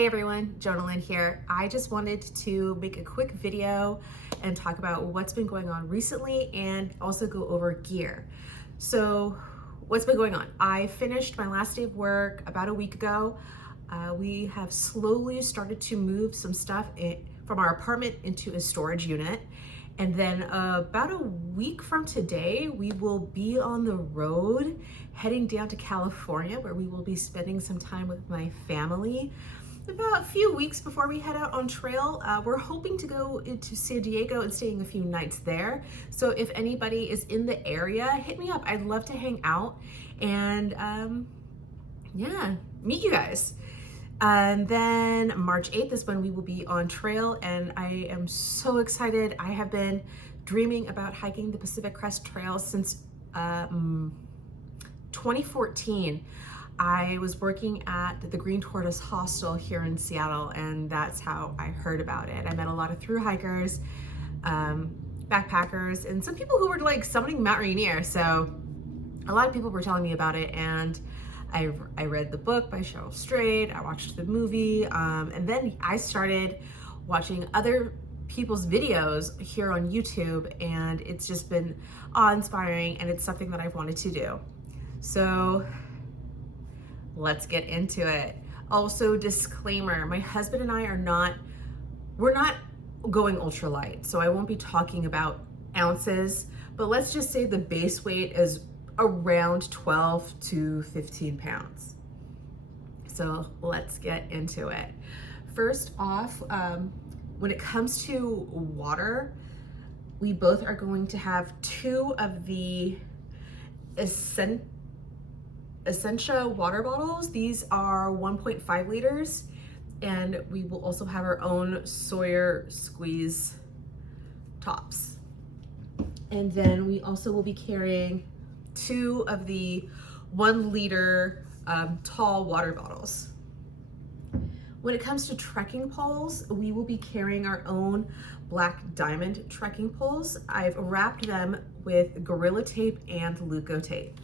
Hey everyone, Jonalyn here. I just wanted to make a quick video and talk about what's been going on recently and also go over gear. So what's been going on? I finished my last day of work about a week ago. We have slowly started to move some stuff from our apartment into a storage unit. And then about a week from today, we will be on the road heading down to California, where we will be spending some time with my family. About a few weeks before we head out on trail, we're hoping to go into San Diego and staying a few nights there. So if anybody is in the area, hit me up. I'd love to hang out and yeah, meet you guys. And then March 8th is when we will be on trail, and I am so excited. I have been dreaming about hiking the Pacific Crest Trail since 2014. I was working at the Green Tortoise Hostel here in Seattle, and that's how I heard about it. I met a lot of thru hikers, backpackers, and some people who were like summiting Mount Rainier. So a lot of people were telling me about it, and I read the book by Cheryl Strayed, I watched the movie, and then I started watching other people's videos here on YouTube, and it's just been awe-inspiring, and it's something that I've wanted to do. So let's get into it. Also, disclaimer, my husband and I we're not going ultralight, so I won't be talking about ounces, but let's just say the base weight is around 12 to 15 pounds. So let's get into it. First off, when it comes to water, we both are going to have 2 of the Essentia water bottles. These are 1.5 liters, and we will also have our own Sawyer squeeze tops. And then we also will be carrying 2 of the 1 liter tall water bottles. When it comes to trekking poles, we will be carrying our own Black Diamond trekking poles. I've wrapped them with Gorilla Tape and Leuco tape.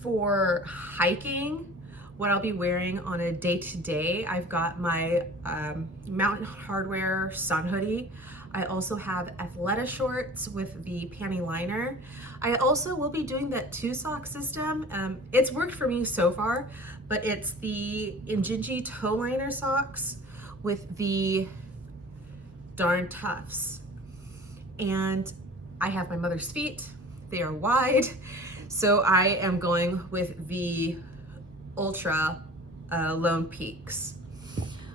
For hiking, what I'll be wearing on a day-to-day, I've got my Mountain Hardwear sun hoodie. I also have Athleta shorts with the panty liner. I also will be doing that 2-sock system. It's worked for me so far, but it's the Injinji toe liner socks with the Darn Toughs. And I have my mother's feet. They are wide. So I am going with the Ultra Lone Peaks.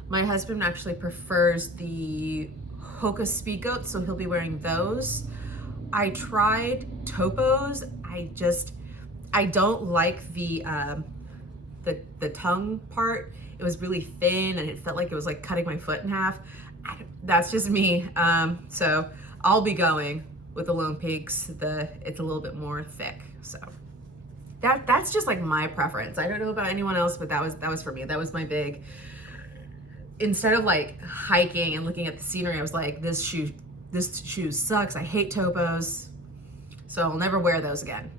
My husband actually prefers the Hoka Speedgoat, so he'll be wearing those. I tried Topos. I don't like the tongue part. It was really thin and it felt like it was like cutting my foot in half. That's just me. So I'll be going with the Lone Peaks. It's a little bit more thick. So that's just like my preference. I don't know about anyone else, but that was for me. That was my big. Instead of like hiking and looking at the scenery, I was like, this shoe sucks. I hate Topos, so I'll never wear those again.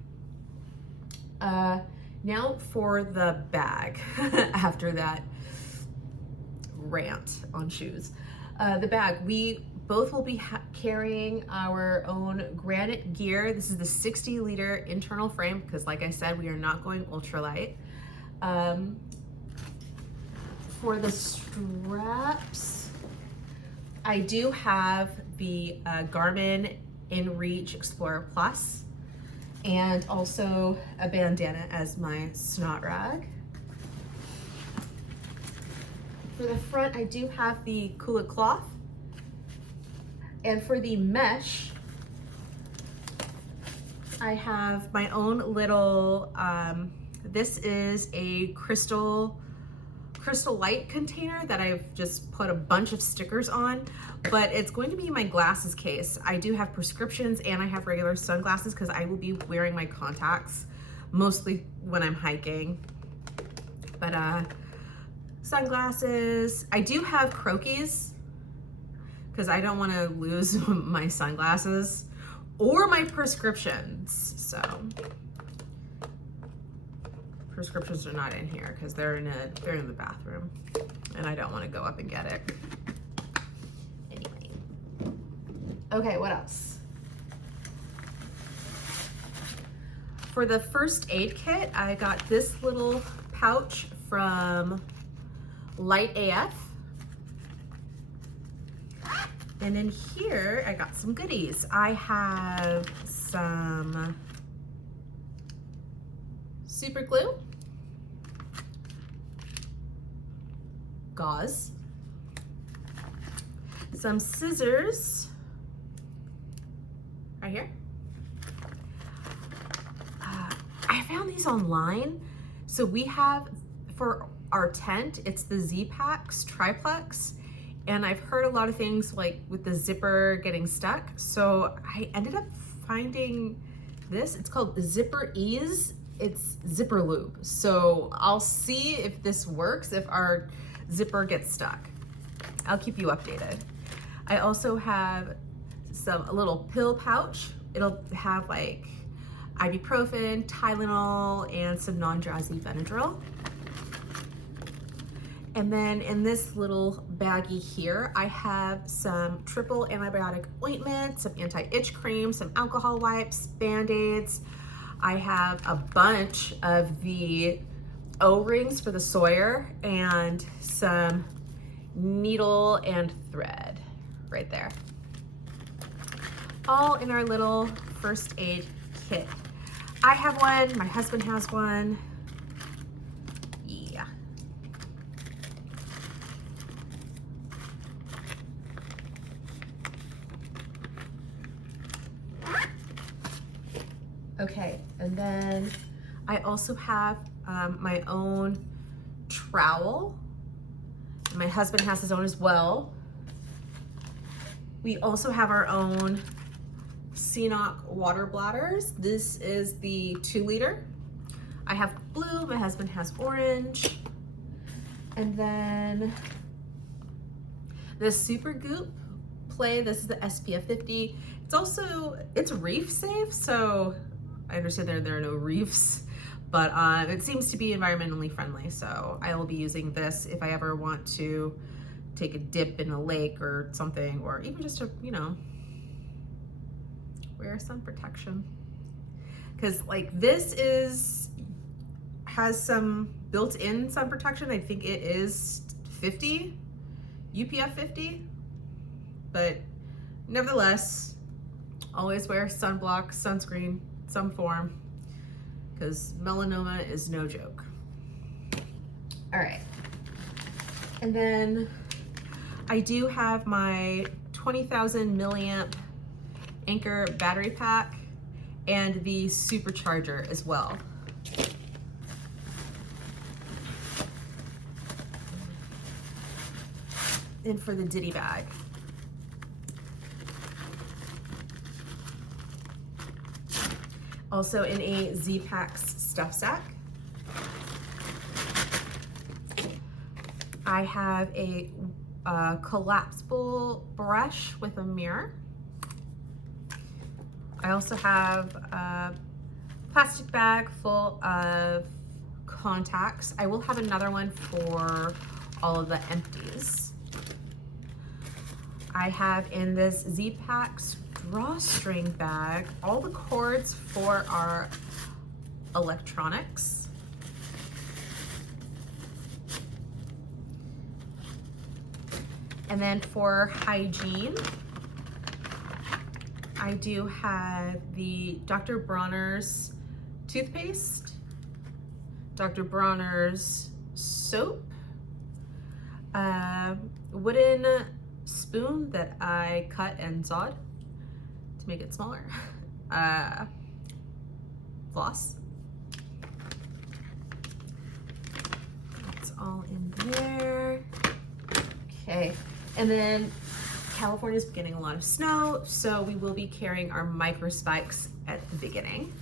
Now for the bag. After that rant on shoes, the bag, we both will be carrying our own Granite gear. This is the 60-liter internal frame because, like I said, we are not going ultralight. For the straps, I do have the Garmin InReach Explorer Plus, and also a bandana as my snot rag. For the front, I do have the Kula cloth. And for the mesh, I have my own little, this is a crystal light container that I've just put a bunch of stickers on, but it's going to be my glasses case. I do have prescriptions and I have regular sunglasses because I will be wearing my contacts mostly when I'm hiking. But sunglasses, I do have croquis because I don't want to lose my sunglasses or my prescriptions. So prescriptions are not in here because they're in the bathroom, and I don't want to go up and get it. Anyway. Okay, what else? For the first aid kit, I got this little pouch from Light AF. And in here, I got some goodies. I have some super glue, gauze, some scissors, right here. I found these online. So we have, for our tent, it's the Z-Packs triplex. And I've heard a lot of things like with the zipper getting stuck. So I ended up finding this. It's called Zipper Ease. It's zipper lube. So I'll see if this works, if our zipper gets stuck. I'll keep you updated. I also have a little pill pouch. It'll have like ibuprofen, Tylenol, and some non-drowsy Benadryl. And then in this little baggie here, I have some triple antibiotic ointment, some anti-itch cream, some alcohol wipes, Band-Aids. I have a bunch of the O-rings for the Sawyer and some needle and thread right there. All in our little first aid kit. I have one, my husband has one. Yeah. Okay, and then I also have my own trowel. My husband has his own as well. We also have our own CNOC water bladders. This is the 2-liter. I have blue, my husband has orange. And then the Super Goop Play, this is the SPF 50. It's reef safe, so I understand there are no reefs, but it seems to be environmentally friendly. So I will be using this if I ever want to take a dip in a lake or something, or even just to, wear sun protection. Because like this has some built-in sun protection. I think it is 50, UPF 50, but nevertheless, always wear sunblock, sunscreen, some form, because melanoma is no joke. All right, and then I do have my 20,000 milliamp Anchor battery pack and the supercharger as well. And for the ditty bag. Also in a Z-Packs stuff sack. I have a collapsible brush with a mirror. I also have a plastic bag full of contacts. I will have another one for all of the empties. I have in this Z-Packs drawstring bag all the cords for our electronics. And then for hygiene, I do have the Dr. Bronner's toothpaste, Dr. Bronner's soap, wooden spoon that I cut and sawed to make it smaller, floss. That's all in there. Okay, and then California's getting a lot of snow, so we will be carrying our micro spikes at the beginning.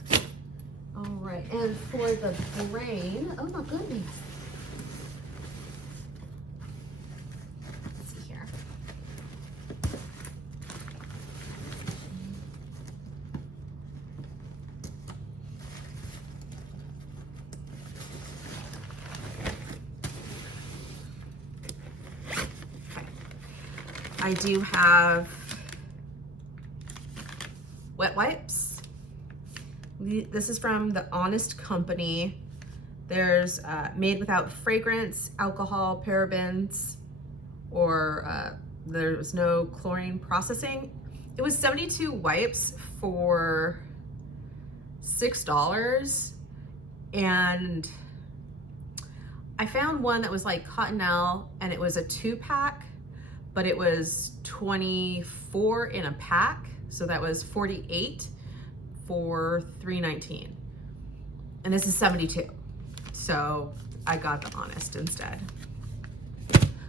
All right, and for the brain, oh my goodness. Let's see here. I do have wet wipes. This is from the Honest Company. There's made without fragrance, alcohol, parabens, or there's no chlorine processing. It was 72 wipes for $6, and I found one that was like Cottonelle, and it was a 2-pack, but it was 24 in a pack, so that was 48 for $3.19, and this is 72, so I got the Honest instead.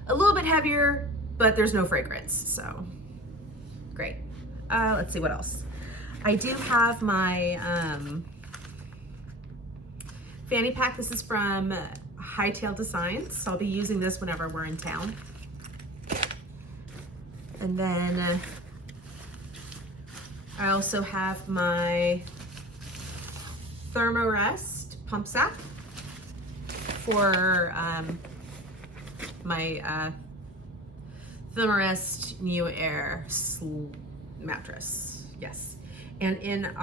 A little bit heavier, but there's no fragrance, so great. Let's see what else. I do have my fanny pack. This is from Hightail Designs, so I'll be using this whenever we're in town. And then I also have my Thermarest pump sack for my Thermarest New Air mattress. Yes. And in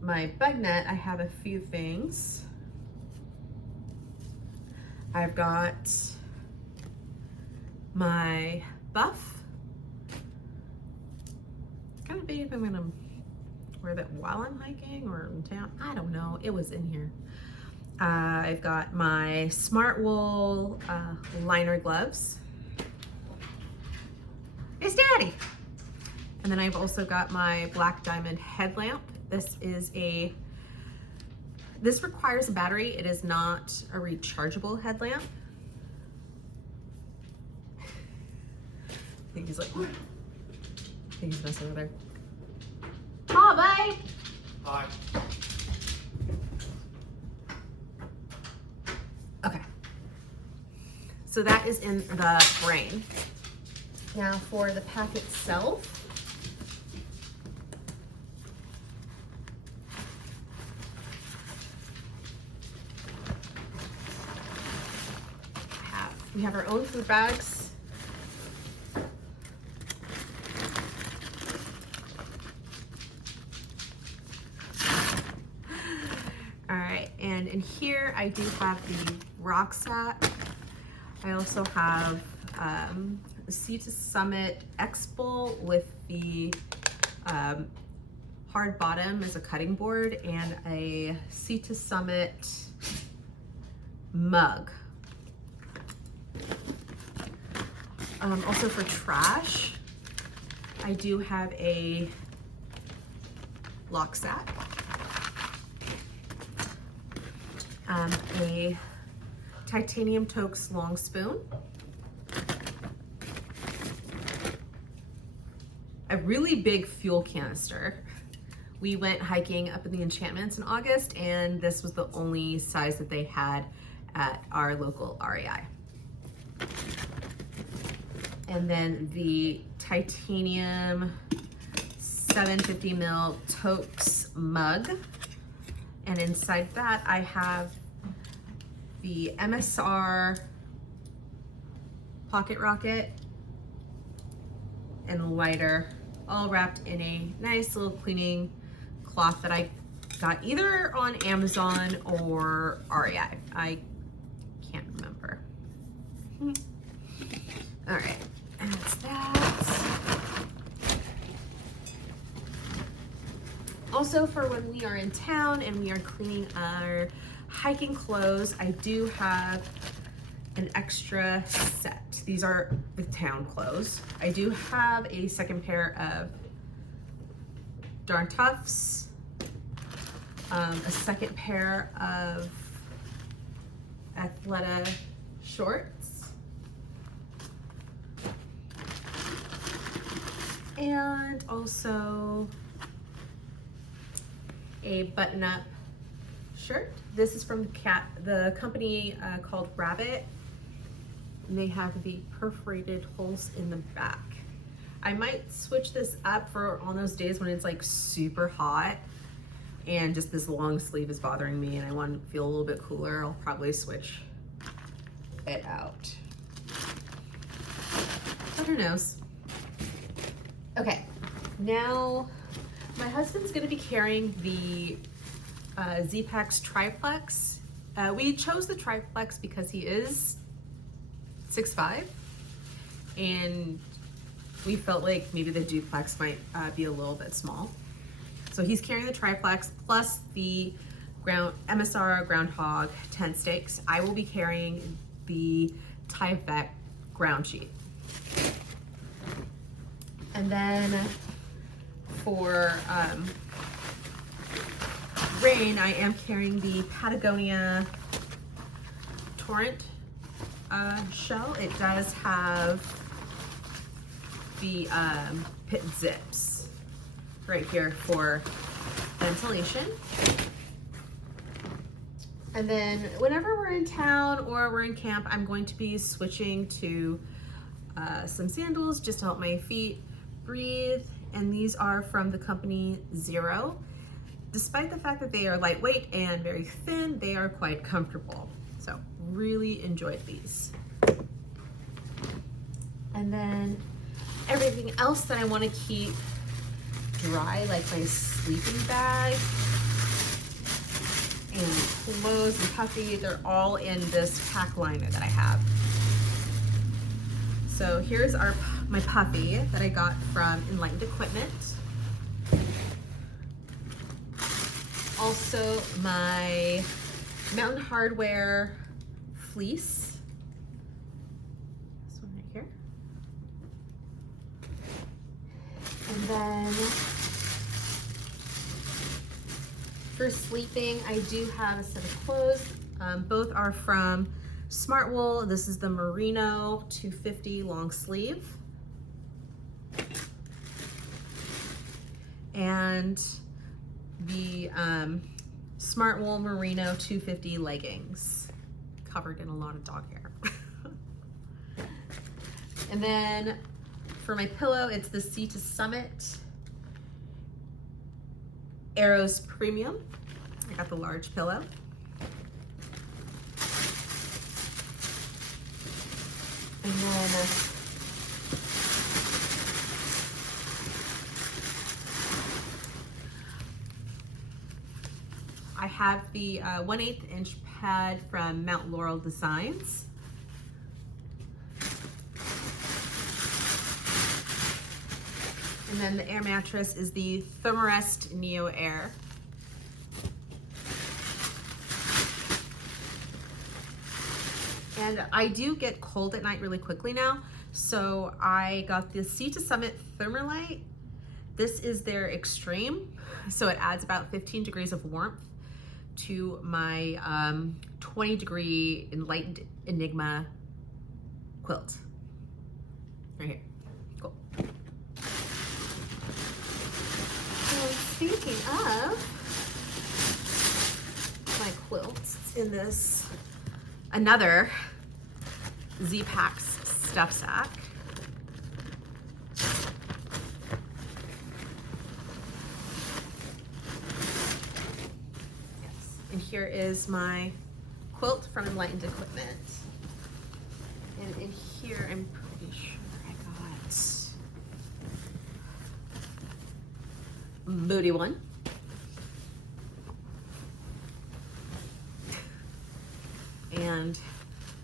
my bug net, I have a few things. I've got my buff. Kind of big if I'm gonna wear that while I'm hiking or in town. I don't know, it was in here. I've got my Smart Wool liner gloves. It's Daddy. And then I've also got my Black Diamond headlamp. This requires a battery. It is not a rechargeable headlamp. I think he's messing with her. Oh, bye. Hi. Okay. So that is in the brain. Now for the pack itself, we have our own food bags. All right, and in here I do have the rucksack. I also have Sea to Summit X Bowl with the hard bottom as a cutting board, and a Sea to Summit mug. Also for trash, I do have a lock sack, a titanium Tokes long spoon, a really big fuel canister. We went hiking up in the Enchantments in August, and this was the only size that they had at our local REI. And then the titanium 750 ml Tokes mug. And inside that I have the MSR pocket rocket and lighter, all wrapped in a nice little cleaning cloth that I got either on Amazon or REI. I can't remember. All right. And that's that. Also, for when we are in town and we are cleaning our hiking clothes, I do have an extra set. These are the town clothes. I do have a second pair of Darn Toughs, a second pair of Athleta shorts, and also a button-up shirt. This is from the company called Rabbit, and they have the perforated holes in the back. I might switch this up for on those days when it's like super hot and just this long sleeve is bothering me and I want to feel a little bit cooler. I'll probably switch it out. But who knows? Now, my husband's gonna be carrying the Z-Packs Triplex. We chose the Triplex because he is 6'5", and we felt like maybe the duplex might be a little bit small. So he's carrying the Triplex plus the MSR Groundhog tent stakes. I will be carrying the Tyvek ground sheet. And then for rain, I am carrying the Patagonia Torrent shell. It does have the pit zips right here for ventilation. And then whenever we're in town or we're in camp, I'm going to be switching to some sandals just to help my feet breathe. And these are from the company Zero. Despite the fact that they are lightweight and very thin, they are quite comfortable. So really enjoyed these. And then everything else that I want to keep dry, like my sleeping bag and clothes and puffy, they're all in this pack liner that I have. So here's my puffy that I got from Enlightened Equipment. Also my Mountain Hardwear fleece. This one right here. And then for sleeping, I do have a set of clothes. Both are from Smart Wool. This is the Merino 250 long sleeve. And the Smart Wool Merino 250 leggings, covered in a lot of dog hair. And then for my pillow, it's the Sea to Summit Arrows Premium. I got the large pillow. And then I have the 1/8 inch pad from Mount Laurel Designs. And then the air mattress is the Thermarest Neo Air. And I do get cold at night really quickly now, so I got the Sea to Summit Thermalite. This is their extreme, so it adds about 15 degrees of warmth to my 20 degree Enlightened Enigma quilt. Right here, cool. So speaking of my quilts, it's in this another Z-Packs stuff sack. And here is my quilt from Enlightened Equipment. And in here, I'm pretty sure I got Booty One. And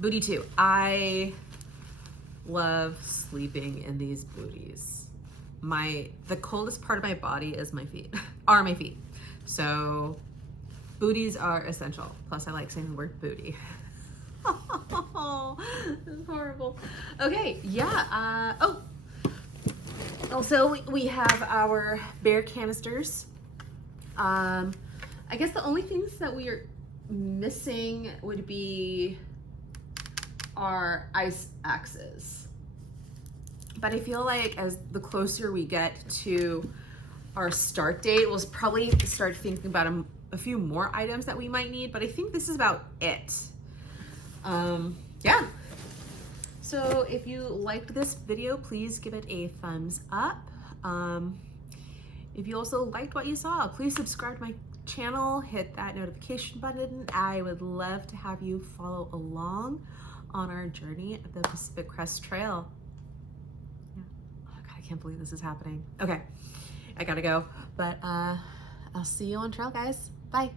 Booty Two. I love sleeping in these booties. The coldest part of my body is my feet, are my feet. So booties are essential. Plus I like saying the word booty. Oh, this is horrible. Okay, yeah, also we have our bear canisters. I guess the only things that we are missing would be our ice axes. But I feel like as the closer we get to our start date, we'll probably start thinking about a few more items that we might need, but I think this is about it. Yeah. So if you liked this video, please give it a thumbs up. If you also liked what you saw, please subscribe to my channel, hit that notification button. I would love to have you follow along on our journey of the Pacific Crest Trail. Yeah. Oh God, I can't believe this is happening. Okay. I gotta go. But I'll see you on trail, guys. Bye.